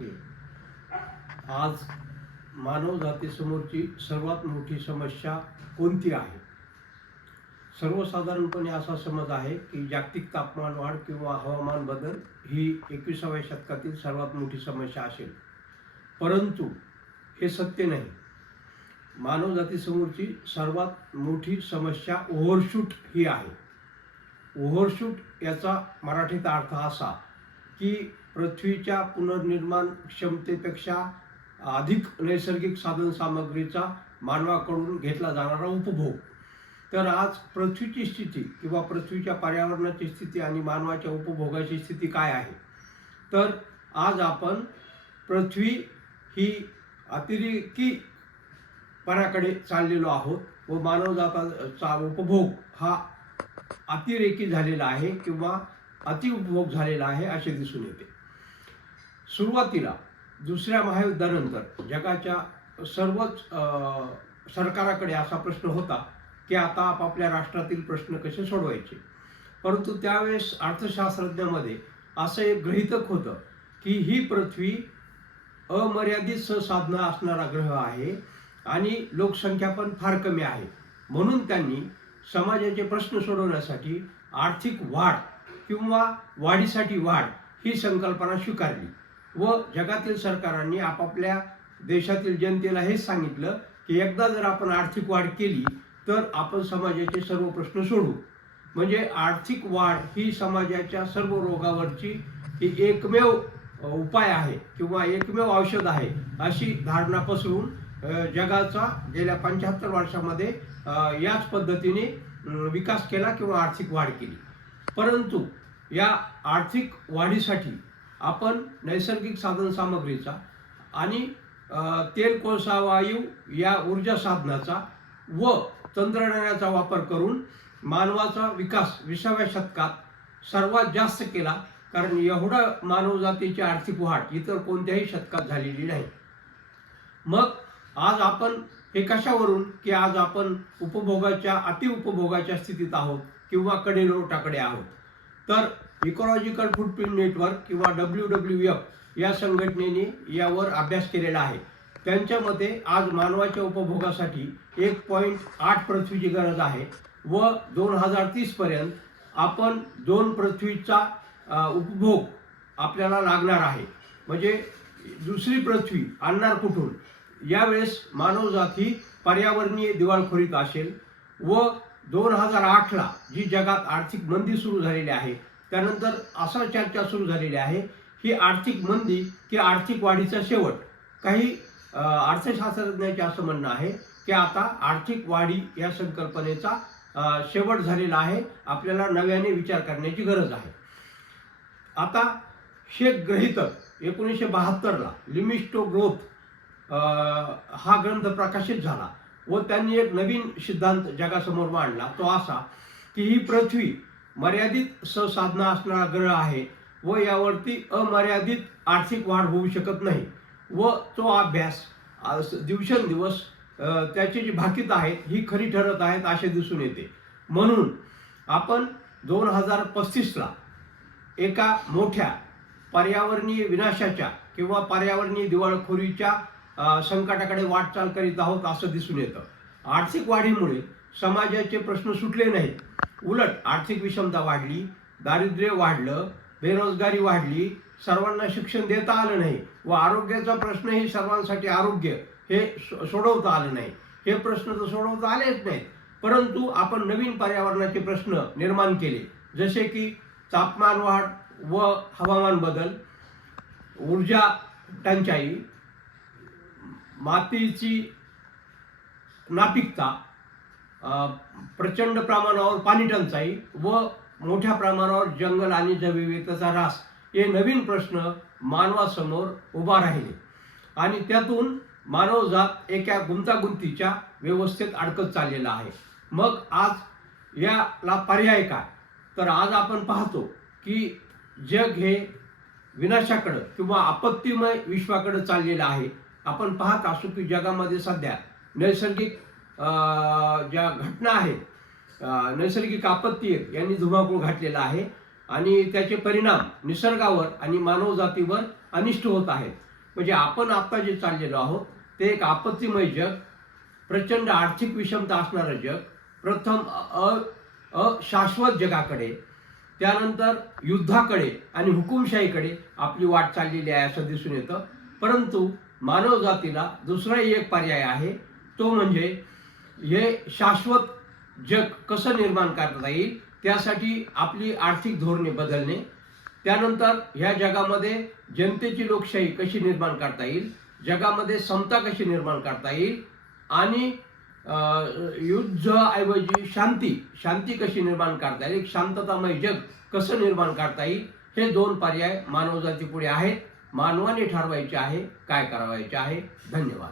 शकते आज मानव जातीसमोरची सर्वात मोठी समस्या कोणती आहे? सर्वसाधारणपणे असा समज आहे की जागतिक तापमान वाढ किंवा हवामान बदल ही एकविसाव्या शतकातील सर्वात मोठी समस्या असेल. परंतु हे सत्य नाही. मानवजातीसमोरची सर्वात मोठी समस्या ओव्हरशूट ही आहे. ओव्हरशूट याचा मराठीत अर्थ असा की पृथ्वीच्या पुनर्निर्माण क्षमतेपेक्षा अधिक नैसर्गिक साधनसामग्रीचा मानवाकडून घेतला जाणारा उपभोग. तर आज पृथ्वीची स्थिती किंवा पृथ्वीच्या पर्यावरणाची स्थिती आणि मानवाच्या उपभोगाची स्थिती काय आहे? तर आज आपण पृथ्वी ही अतिरेकी पणाकडे चाललेलो आहोत व मानवजाताचा उपभोग हा अतिरेकी झालेला आहे किंवा अतिउपभोग झालेला आहे असे दिसून येते. सुरुवातीला दुसऱ्या महायुद्धानंतर जगाच्या सर्वच सरकाराकडे असा प्रश्न होता की आता आपापल्या राष्ट्रातील प्रश्न कसे सोडवायचे? परंतु त्यावेळेस अर्थशास्त्रज्ञामध्ये असं एक गृहितक होतं की ही पृथ्वी अमर्यादित सहसाधना असणारा ग्रह आहे आणि लोकसंख्या पण फार कमी आहे. म्हणून त्यांनी समाजाचे प्रश्न सोडवण्यासाठी आर्थिक वाढ किंवा वाढीसाठी वाढ ही संकल्पना स्वीकारली. व जगातील सरकारांनी आपापल्या देशातील जनतेला हेच सांगितलं की एकदा जर आपण आर्थिक वाढ केली तर आपण समाजाचे सर्व प्रश्न सोडू. म्हणजे आर्थिक वाढ ही समाजाच्या सर्व रोगावरची ही एकमेव उपाय आहे किंवा एकमेव औषध आहे अशी धारणा पसरून जगाचा गेल्या पंच्याहत्तर वर्षामध्ये याच पद्धतीने विकास केला किंवा आर्थिक वाढ केली. परंतु या आर्थिक वाढीसाठी आपण नैसर्गिक साधन सामग्रीचा आणि तेल कोळसा वायू या ऊर्जा साधनाचा व तंत्रज्ञानाचा वापर करून मानवाचा विकास विसाव्या शतकात सर्वात जास्त केला. कारण एवढं मानवजातीची आर्थिक वाढ इतर कोणत्याही शतकात झालेली नाही. मग आज आपण हे कशावरून की आज आपण उपभोगाच्या अतिउपभोगाच्या स्थितीत आहोत किंवा कडेलोटाकडे आहोत? तर इकॉलॉजिकल फुटप्रिंट नेटवर्क किंवा डब्ल्यू डब्ल्यू एफ या संघटनेने यावर अभ्यास केलेला आहे. त्यांच्या मते आज मानवाच्या उपभोगासाठी एक पॉईंट आठ पृथ्वीची गरज आहे व दोन हजार तीसपर्यंत आपण दोन पृथ्वीचा उपभोग आपल्याला लागणार आहे. म्हणजे दुसरी पृथ्वी आणणार कुठून? यावेळेस मानवजाती पर्यावरणीय दिवाळखोरीत असेल व दोन हजार आठला जी जगात आर्थिक मंदी सुरू झालेली आहे त्यानंतर असा चर्चा सुरू झालेली आहे ही आर्थिक मंदी की आर्थिक वाढीचा शेवट. काही अर्थशास्त्रज्ञांचे असं म्हणणं आहे की आता आर्थिक वाढी या संकल्पनेचा शेवट झालेला आहे. आपल्याला नव्याने विचार करण्याची गरज आहे. आता हे गृहितक एकोणीसशे बहात्तरला लिमिस्टो ग्रोथ हा ग्रंथ प्रकाशित झाला व त्यांनी एक नवीन सिद्धांत जगासमोर मांडला. तो असा की ही पृथ्वी मर्यादित संसाधनं असणारा ग्रह आहे व यावरती अमर्यादित आर्थिक वाढ होऊ शकत नाही व तो अभ्यास दिवसेंदिवस त्याची जी भाकीत आहेत ही खरी ठरत आहेत असे दिसून येते. म्हणून आपण दोन हजार पस्तीसला एका मोठ्या पर्यावरणीय विनाशाच्या किंवा पर्यावरणीय दिवाळखोरीच्या संकटाकडे वाटचाल करीत आहोत असं दिसून येतं. आर्थिक वाढीमुळे समाजाचे प्रश्न सुटले नाहीत. उलट आर्थिक विषमता वाढली दारिद्र्य वाढलं बेरोजगारी वाढली सर्वांना शिक्षण देता आलं नाही व आरोग्याचा प्रश्न हे सर्वांसाठी आरोग्य हे सोडवता आलं नाही. हे प्रश्न तर सोडवता आलेच नाहीत. परंतु आपण नवीन पर्यावरणाचे प्रश्न निर्माण केले. जसे की तापमान वाढ व हवामान बदल ऊर्जा टंचाई मातीची नापिकता प्रचंड प्रमाणावर पाणी टंचाई व मोठ्या प्रमाणावर जंगल आणि जैवविविधतेचा ऱ्हास हे नवीन प्रश्न मानवासमोर उभा राहिले. आणि त्यातून मानवजात एका गुंतागुंतीच्या व्यवस्थेत अडकत चाललेला आहे. मग आज याला पर्याय काय? तर आज आपण पाहतो की जग हे विनाशाकडं किंवा आपत्तीमय विश्वाकडं चाललेलं आहे. आपण पाहत असू की जगामध्ये सध्या नैसर्गिक ज्या घटना आहेत नैसर्गिक आपत्ती आहेत यांनी धुमाकूळ घातलेला आहे आणि त्याचे परिणाम निसर्गावर आणि मानवजातीवर अनिष्ट होत आहेत. म्हणजे आपण आता जे चाललेलो आहोत ते एक आपत्तीमय जग प्रचंड आर्थिक विषमता असणारं जग प्रथम अ अशाश्वत जगाकडे त्यानंतर युद्धाकडे आणि हुकुमशाहीकडे आपली वाट चाललेली आहे असं दिसून येतं. परंतु मानव जातीला दुसराही एक पर्याय आहे तो म्हणजे हे शाश्वत जग कसं निर्माण करता येईल त्यासाठी आपली आर्थिक धोरणे बदलणे त्यानंतर ह्या जगामध्ये जनतेची लोकशाही कशी निर्माण करता येईल जगामध्ये समता कशी निर्माण करता येईल आणि युद्ध ऐवजी शांती शांती कशी निर्माण करता येईल एक शांततामय जग कसं निर्माण करता येईल हे दोन पर्याय मानवजातीपुढे आहेत मानवाने ठरवायचे आहे काय करावायचे आहे. धन्यवाद.